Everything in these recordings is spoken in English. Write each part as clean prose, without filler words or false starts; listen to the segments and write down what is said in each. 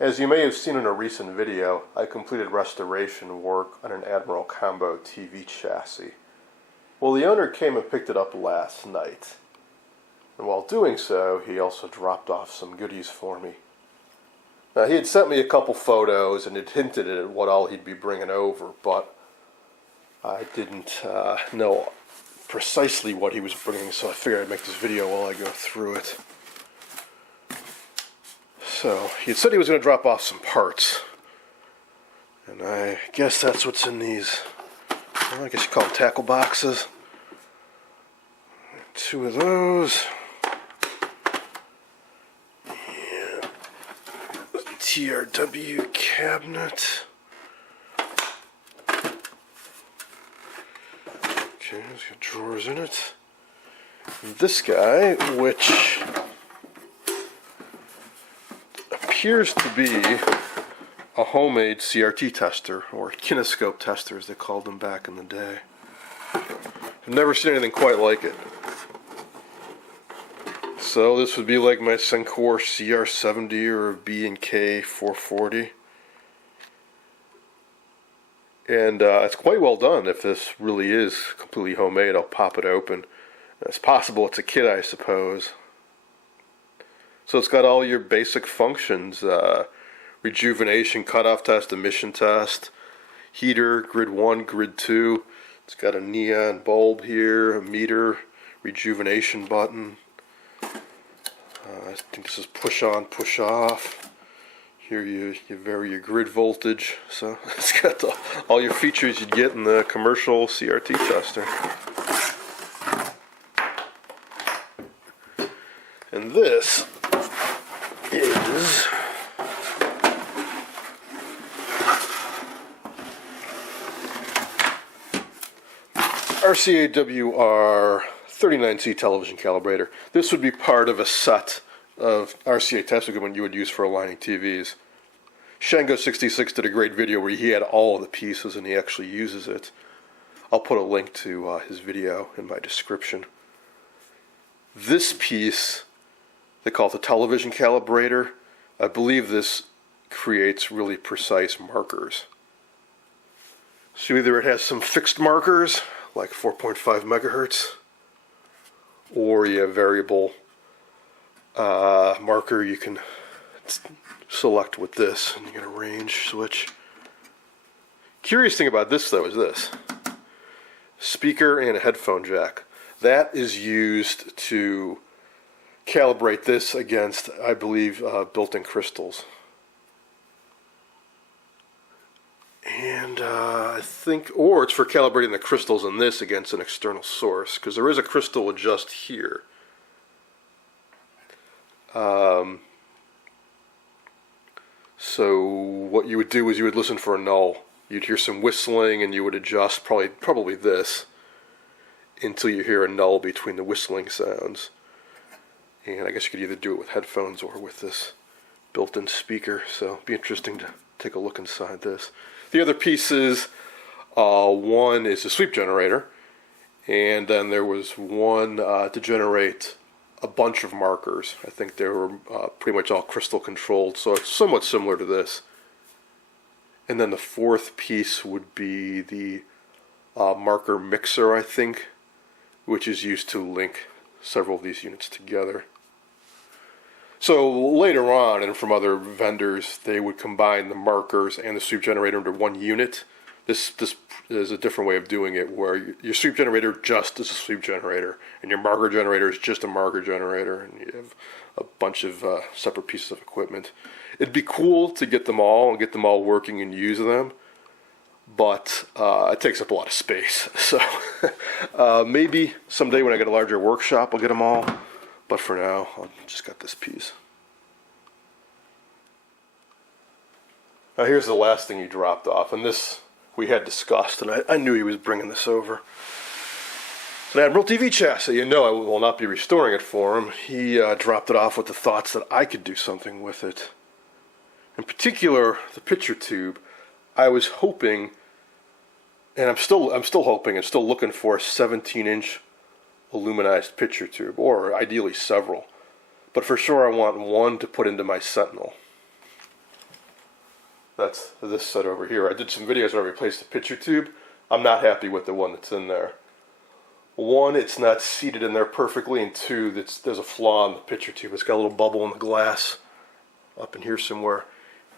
As you may have seen in a recent video, I completed restoration work on an Admiral Combo TV chassis. Well, the owner came and picked it up last night. And while doing so, he also dropped off some goodies for me. Now, he had sent me a couple photos and had hinted at what all he'd be bringing over, but I didn't know precisely what he was bringing, so I figured I'd make this video while I go through it. So, he had said he was going to drop off some parts. And I guess that's what's in these, well, I guess you call them tackle boxes. 2 of those. Yeah. TRW cabinet. Okay, it's got drawers in it. This guy, which appears to be a homemade CRT tester, or kinescope tester as they called them back in the day. I've never seen anything quite like it. So this would be like my Sencor CR70 or B&K 440. And it's quite well done. If this really is completely homemade, I'll pop it open. It's possible it's a kit, I suppose. So it's got all your basic functions, rejuvenation, cutoff test, emission test, heater, grid 1, grid 2. It's got a neon bulb here, a meter, rejuvenation button. I think this is push on, push off. Here you vary your grid voltage. So it's got all your features you'd get in the commercial CRT tester. And this is RCA-WR 39C television calibrator. This would be part of a set of RCA test equipment you would use for aligning TVs. Shango66 did a great video where he had all of the pieces and he actually uses it. I'll put a link to his video in my description. This piece, they call it the television calibrator. I believe this creates really precise markers. So either it has some fixed markers, like 4.5 megahertz, or you have variable marker you can select with this, and you get a range switch. Curious thing about this, though, is this. Speaker and a headphone jack. That is used to calibrate this against, I believe, built-in crystals. And I think, or it's for calibrating the crystals in this against an external source, because there is a crystal just here. So what you would do is you would listen for a null. You'd hear some whistling and you would adjust probably this until you hear a null between the whistling sounds. And I guess you could either do it with headphones or with this built-in speaker. So it'd be interesting to take a look inside this. The other pieces, one is a sweep generator, and then there was one to generate a bunch of markers. I think they were pretty much all crystal controlled, so it's somewhat similar to this. And then the fourth piece would be the marker mixer, I think, which is used to link several of these units together. So later on, and from other vendors, they would combine the markers and the sweep generator into one unit. This is a different way of doing it, where your sweep generator just is a sweep generator, and your marker generator is just a marker generator, and you have a bunch of separate pieces of equipment. It'd be cool to get them all and get them all working and use them, but it takes up a lot of space. So maybe someday when I get a larger workshop, I'll get them all. But for now, I've just got this piece. Now here's the last thing he dropped off, and this we had discussed, and I knew he was bringing this over. It's an Admiral TV chassis. You know I will not be restoring it for him. He dropped it off with the thoughts that I could do something with it. In particular, the picture tube. I was hoping, and I'm still hoping and still looking for a 17-inch aluminized picture tube, or ideally several. But for sure I want one to put into my Sentinel. That's this set over here. I did some videos where I replaced the picture tube. I'm not happy with the one that's in there. One, it's not seated in there perfectly, and two, there's a flaw in the picture tube. It's got a little bubble in the glass up in here somewhere.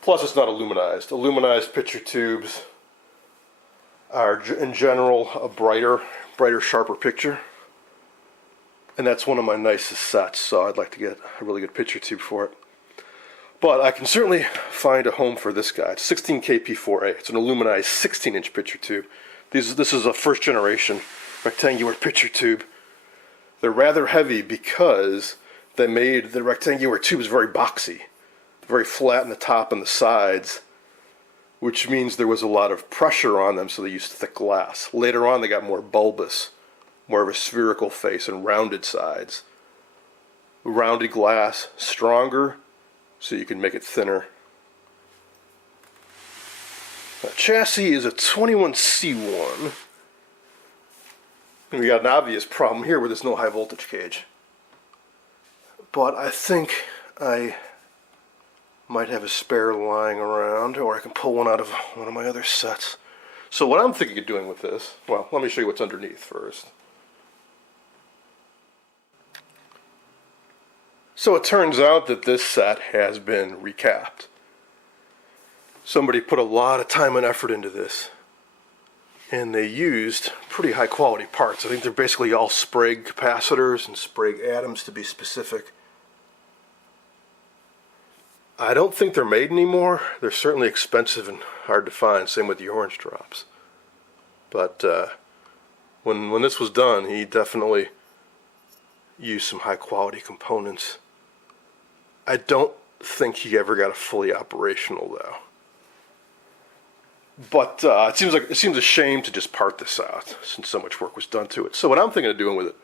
Plus, it's not aluminized. Aluminized picture tubes are, in general, a brighter, sharper picture. And that's one of my nicest sets, so I'd like to get a really good picture tube for it. But I can certainly find a home for this guy. It's 16KP4A. It's an aluminized 16-inch picture tube. This is a first generation rectangular picture tube. They're rather heavy because they made the rectangular tubes very boxy, very flat in the top and the sides, which means there was a lot of pressure on them, so they used thick glass. Later on, they got more bulbous, more of a spherical face and rounded sides. Rounded glass, stronger, so you can make it thinner. The chassis is a 21C1. And we got an obvious problem here where there's no high voltage cage. But I think I might have a spare lying around, or I can pull one out of one of my other sets. So what I'm thinking of doing with this, well, let me show you what's underneath first. So it turns out that this set has been recapped. Somebody put a lot of time and effort into this, and they used pretty high quality parts. I think they're basically all SPRAGUE capacitors and SPRAGUE atoms, to be specific. I don't think they're made anymore. They're certainly expensive and hard to find, same with the orange drops. But when this was done, he definitely used some high quality components. I don't think he ever got a fully operational though. But it seems a shame to just part this out since so much work was done to it. So what I'm thinking of doing with it,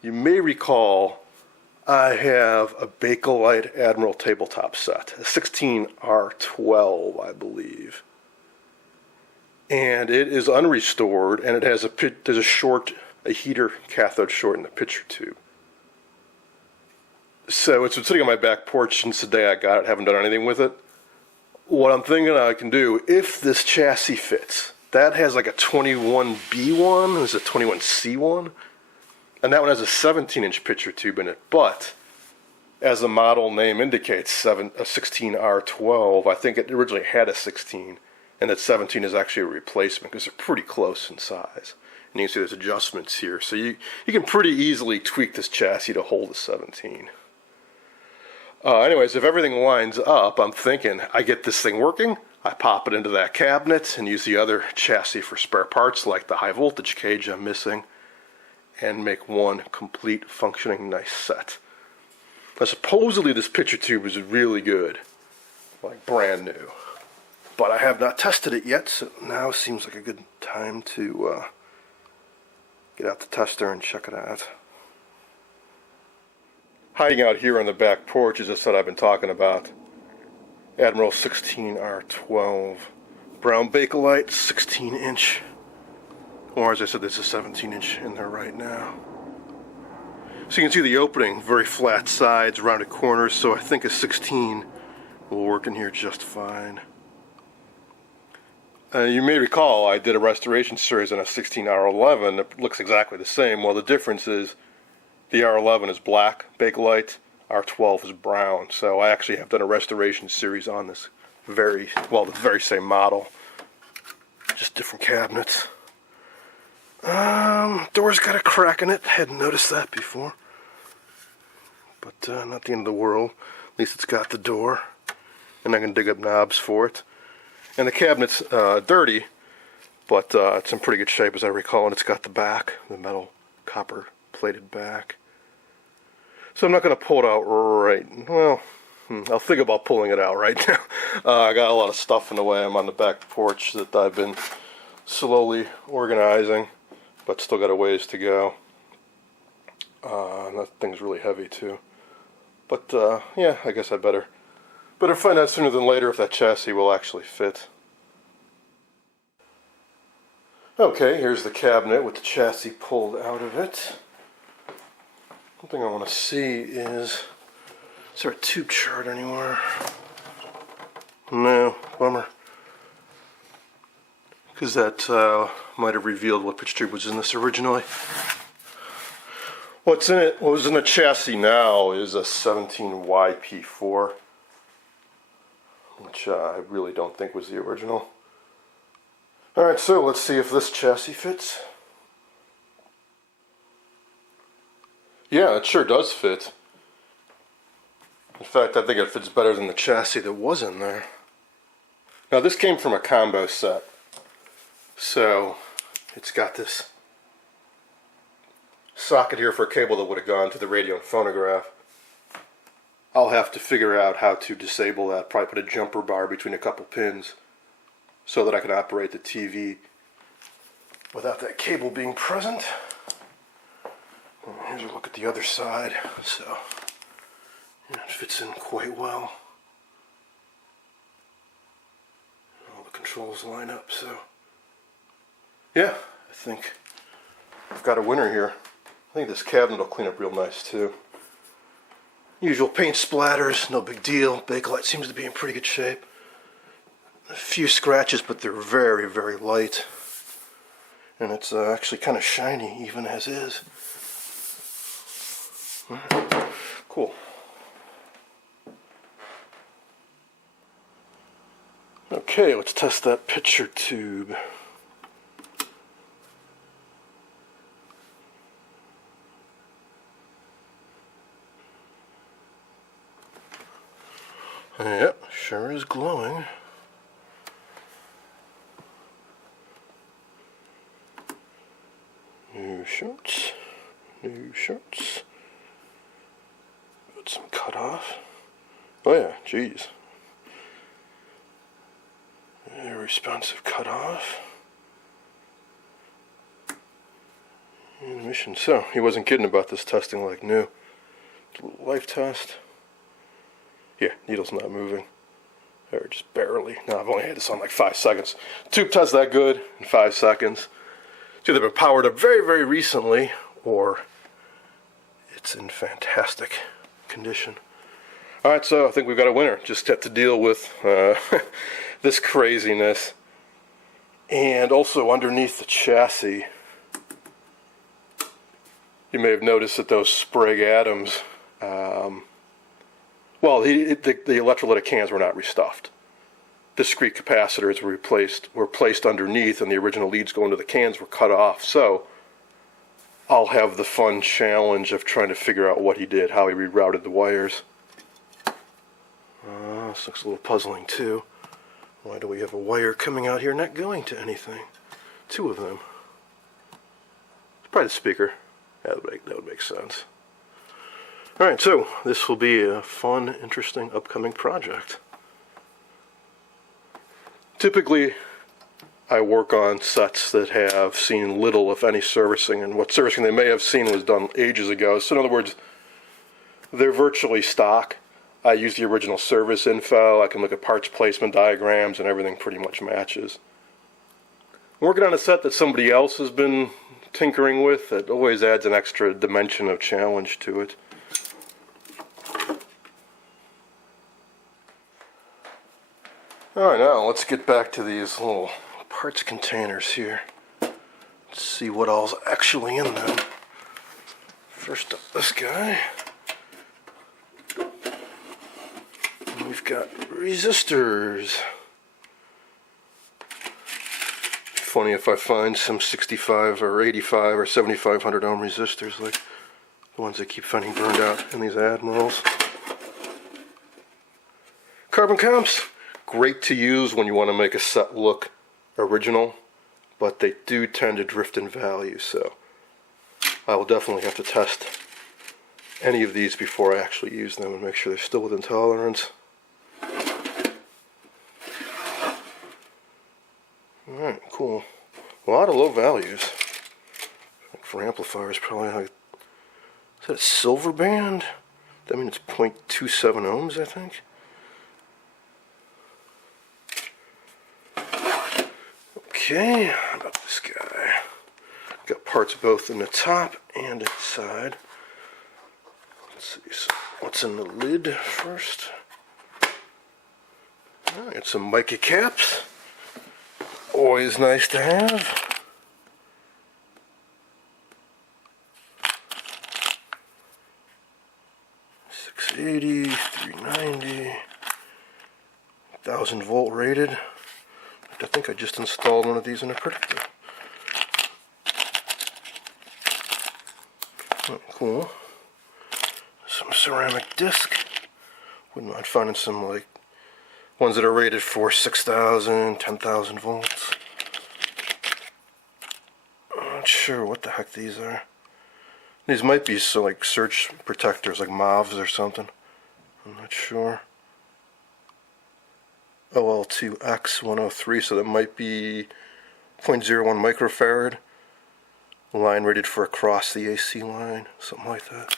you may recall I have a Bakelite Admiral tabletop set, a 16R12, I believe. And it is unrestored, and it has there's a heater cathode short in the picture tube. So it's been sitting on my back porch since the day I got it, haven't done anything with it. What I'm thinking I can do, if this chassis fits, that has like a 21B1, there's a 21C1, and that one has a 17-inch picture tube in it. But, as the model name indicates, a 16R12, I think it originally had a 16, and that 17 is actually a replacement because they're pretty close in size. And you can see there's adjustments here, so you can pretty easily tweak this chassis to hold a 17. Anyways, if everything lines up, I'm thinking I get this thing working, I pop it into that cabinet and use the other chassis for spare parts like the high voltage cage I'm missing, and make one complete functioning nice set. Now supposedly this picture tube is really good, like brand new, but I have not tested it yet, so now seems like a good time to get out the tester and check it out. Hiding out here on the back porch is the set I've been talking about. Admiral 16R12. Brown Bakelite, 16-inch. Or as I said, there's a 17-inch in there right now. So you can see the opening, very flat sides, rounded corners, so I think a 16 will work in here just fine. You may recall I did a restoration series on a 16R11 that looks exactly the same. Well, the difference is the R11 is black Bakelite, R12 is brown. So I actually have done a restoration series on this the very same model, just different cabinets. Door's got a crack in it. Hadn't noticed that before, but not the end of the world. At least it's got the door, and I can dig up knobs for it. And the cabinet's dirty, but it's in pretty good shape as I recall, and it's got the back, the metal copper plated back. So I'm not going to pull it out right, well, I'll think about pulling it out right now. I got a lot of stuff in the way. I'm on the back porch that I've been slowly organizing, but still got a ways to go. That thing's really heavy too. But yeah, I guess I better find out sooner than later if that chassis will actually fit. Okay, here's the cabinet with the chassis pulled out of it. One thing I want to see is there a tube chart anywhere? No, bummer. Because that might have revealed what pitch tube was in this originally. What's in it? What was in the chassis now is a 17YP4, which I really don't think was the original. Alright, so let's see if this chassis fits. Yeah, it sure does fit. In fact, I think it fits better than the chassis that was in there. Now, this came from a combo set. So, it's got this socket here for a cable that would have gone to the radio and phonograph. I'll have to figure out how to disable that. Probably put a jumper bar between a couple pins so that I can operate the TV without that cable being present. And here's a look at the other side. So, yeah, it fits in quite well. All the controls line up, so yeah, I think I've got a winner here. I think this cabinet will clean up real nice too. Usual paint splatters, no big deal. Bakelite seems to be in pretty good shape. A few scratches, but they're very, very light. And it's actually kind of shiny, even as is. Cool. Okay, let's test that picture tube. Yep, sure is glowing. New shorts. New shorts. Got some cut off. Oh yeah, geez. Very responsive cut off. Emission. So, he wasn't kidding about this testing like new. Life test. Yeah, needle's not moving. Or just barely. No, I've only had this on like 5 seconds. Tube test that good in 5 seconds. It's either been powered up very, very recently, or it's in fantastic condition. Alright, so I think we've got a winner. Just have to deal with this craziness. And also underneath the chassis, you may have noticed that those SPRAGUE atoms, well, the electrolytic cans were not restuffed. Discrete capacitors were placed underneath, and the original leads going to the cans were cut off. So I'll have the fun challenge of trying to figure out what he did, how he rerouted the wires. This looks a little puzzling too. Why do we have a wire coming out here not going to anything? 2 of them. It's probably the speaker. That would make sense. Alright, so this will be a fun, interesting, upcoming project. Typically, I work on sets that have seen little, if any, servicing, and what servicing they may have seen was done ages ago. So in other words, they're virtually stock. I use the original service info. I can look at parts placement diagrams, and everything pretty much matches. Working on a set that somebody else has been tinkering with, it always adds an extra dimension of challenge to it. Alright, now let's get back to these little parts containers here. Let's see what all's actually in them. First up, this guy. And we've got resistors. Funny if I find some 65 or 85 or 7500 ohm resistors like the ones I keep finding burned out in these Admirals. Carbon comps. Great to use when you want to make a set look original, but they do tend to drift in value, so I will definitely have to test any of these before I actually use them and make sure they're still within tolerance. Alright, cool. A lot of low values. For amplifiers, probably like, is that a silver band? That means it's 0.27 ohms, I think. Okay, how about this guy? Got parts both in the top and inside. Let's see, so what's in the lid first? Alright, some mica caps. Always nice to have. 680, 390, 1000-volt rated. I think I just installed one of these in a predictor. Oh, cool. Some ceramic disc. Wouldn't mind finding some like ones that are rated for 6,000, 10,000 volts. I'm not sure what the heck these are. These might be so like surge protectors, like MOVs or something. I'm not sure. OL2X103, so that might be 0.01 microfarad. Line rated for across the AC line, something like that.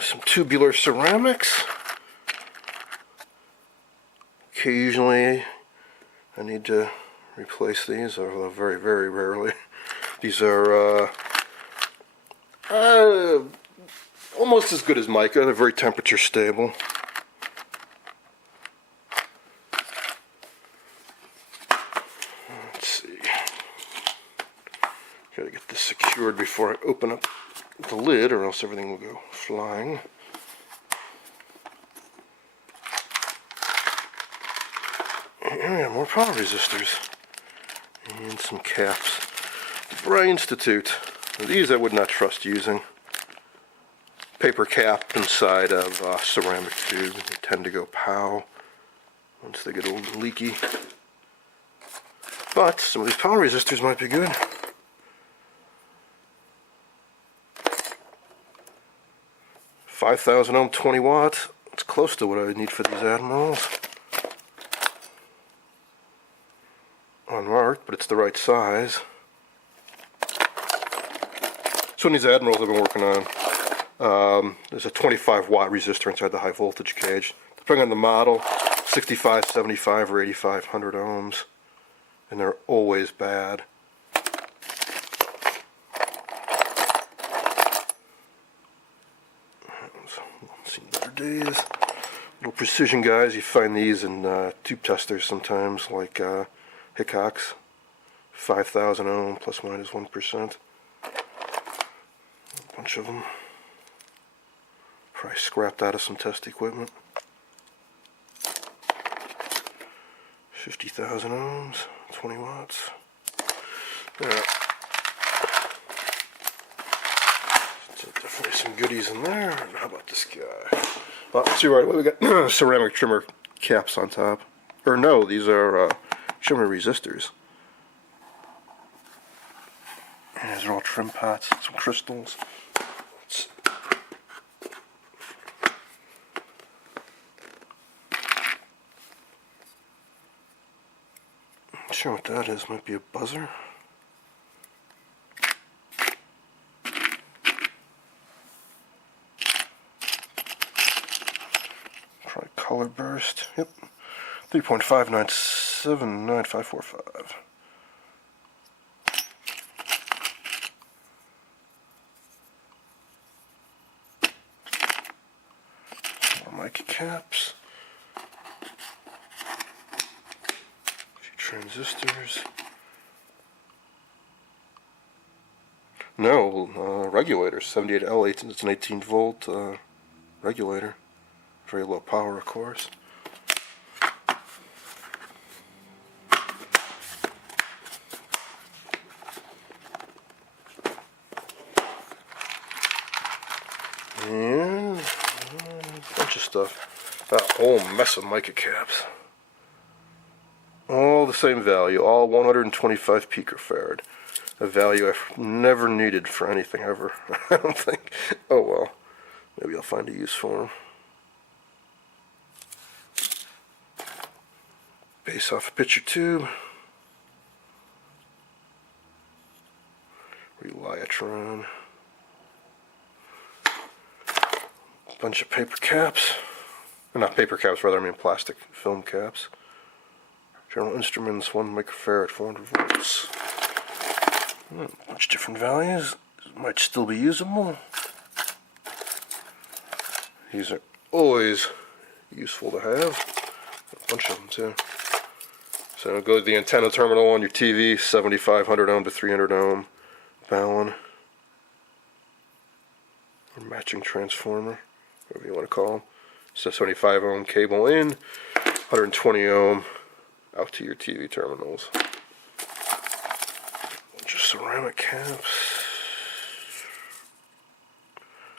Some tubular ceramics. Occasionally I need to replace these, although very, very rarely. These are almost as good as mica. They're very temperature stable. Let's see. Gotta get this secured before I open up the lid, or else everything will go flying. And more power resistors. And some caps. Bry Institute. These I would not trust using. Paper cap inside of ceramic tube. They tend to go pow once they get a little leaky. But some of these power resistors might be good. $5,000 ohm, 20 watts. It's close to what I need for these Admirals. Unmarked, but it's the right size. So these Admirals I've been working on, there's a 25 watt resistor inside the high voltage cage. Depending on the model, 65, 75, or 8500 ohms. And they're always bad. Seen better days. Little precision guys, you find these in tube testers sometimes, like Hickox. 5,000 ohm, plus minus 1%. A bunch of them. Probably scrapped out of some test equipment. 50,000 ohms, 20 watts. Yeah. So definitely some goodies in there. How about this guy? Well, let's see right away. We got ceramic trimmer caps on top. Or no, these are trimmer resistors. And these are all trim pots, some crystals. Not sure what that is. Might be a buzzer. Probably color burst. Yep. 3.5979545. More mica caps. A few transistors. No, regulators. 78L, it's an 18 volt regulator. Very low power, of course. And a bunch of stuff. That whole mess of mica caps. All the same value, all 125 picofarad. A value I've never needed for anything ever. I don't think. Oh well. Maybe I'll find a use for them. Base off a picture tube. Reliatron. Bunch of paper caps. Not paper caps, rather, I mean plastic film caps. General Instruments, 1 microfarad, 400 volts. A bunch of different values. Might still be usable. These are always useful to have. A bunch of them too. So it goes the antenna terminal on your TV, 7500 ohm to 300 ohm balun, or matching transformer, whatever you want to call them. So 75 ohm cable in, 120 ohm out to your TV terminals. Bunch of ceramic caps,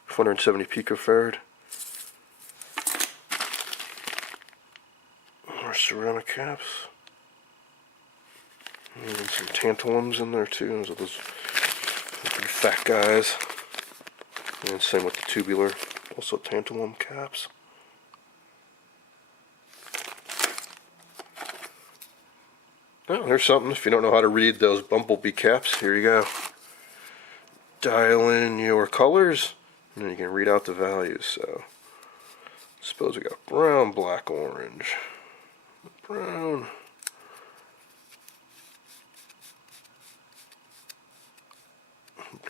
470 picofarad. More ceramic caps. And some tantalums in there too. Those are those big fat guys. And same with the tubular, also tantalum caps. Oh, here's something. If you don't know how to read those bumblebee caps, here you go. Dial in your colors, and then you can read out the values. So, suppose we got brown, black, orange. Brown.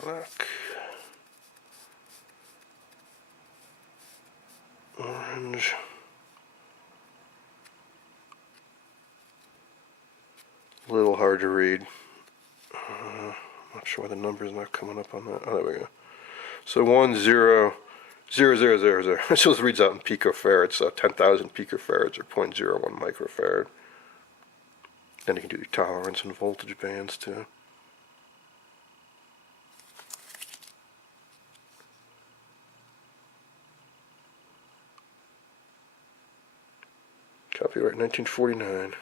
Black. Orange. A little hard to read. I'm not sure why the number's not coming up on that. Oh, there we go. So 1000000. This just reads out in picofarads, so 10,000 picofarads or 0.01 microfarad. Then you can do your tolerance and voltage bands too. Copyright 1949.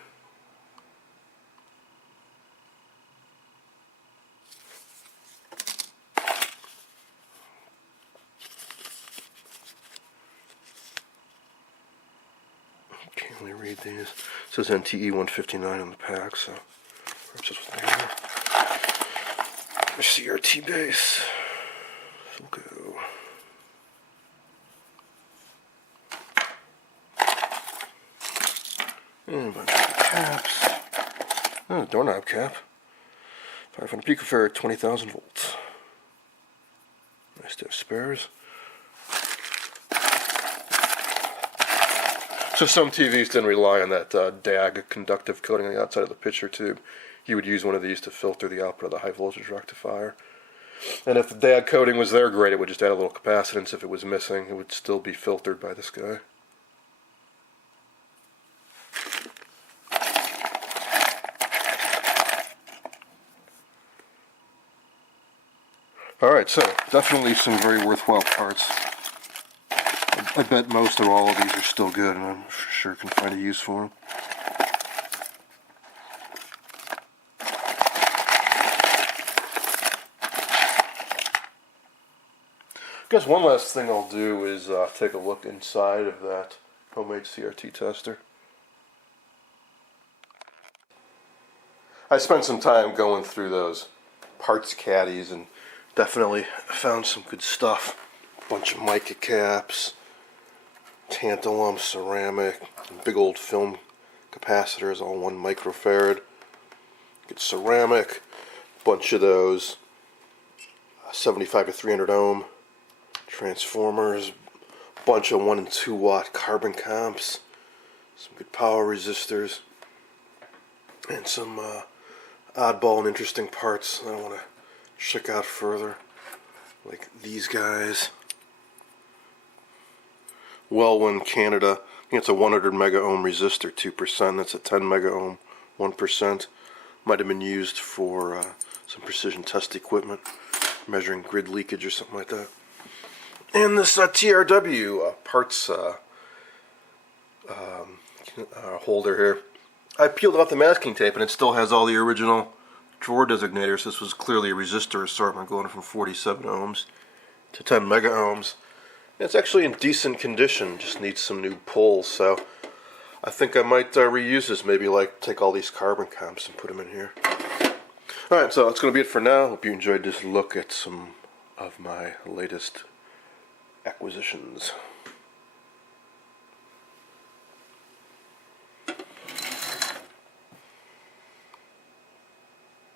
Can't really read these. It says NTE 159 on the pack, so perhaps that's what they are. CRT base. So we'll go. And a bunch of caps. Oh, doorknob cap. 500 picofarad, 20,000 volts. Nice to have spares. So some TVs didn't rely on that DAG conductive coating on the outside of the picture tube. You would use one of these to filter the output of the high voltage rectifier. And if the DAG coating was there, great, it would just add a little capacitance. If it was missing, it would still be filtered by this guy. Alright, so definitely some very worthwhile parts. I bet most or all of these are still good, and I'm sure can find a use for them. I guess one last thing I'll do is take a look inside of that homemade CRT tester. I spent some time going through those parts caddies and definitely found some good stuff. A bunch of mica caps, tantalum, ceramic, big old film capacitors, all 1 microfarad. Good ceramic, bunch of those 75 to 300 ohm transformers, bunch of 1 and 2 watt carbon comps, some good power resistors, and some oddball and interesting parts that I want to check out further, like these guys. Welwyn, Canada. I think it's a 100 mega ohm resistor, 2%. That's a 10 mega ohm, 1%. Might have been used for some precision test equipment, measuring grid leakage or something like that. And this TRW parts holder here. I peeled off the masking tape and it still has all the original drawer designators. This was clearly a resistor assortment going from 47 ohms to 10 mega ohms. It's actually in decent condition, just needs some new pulls, so I think I might reuse this, maybe like take all these carbon comps and put them in here. Alright, so that's going to be it for now. Hope you enjoyed this look at some of my latest acquisitions.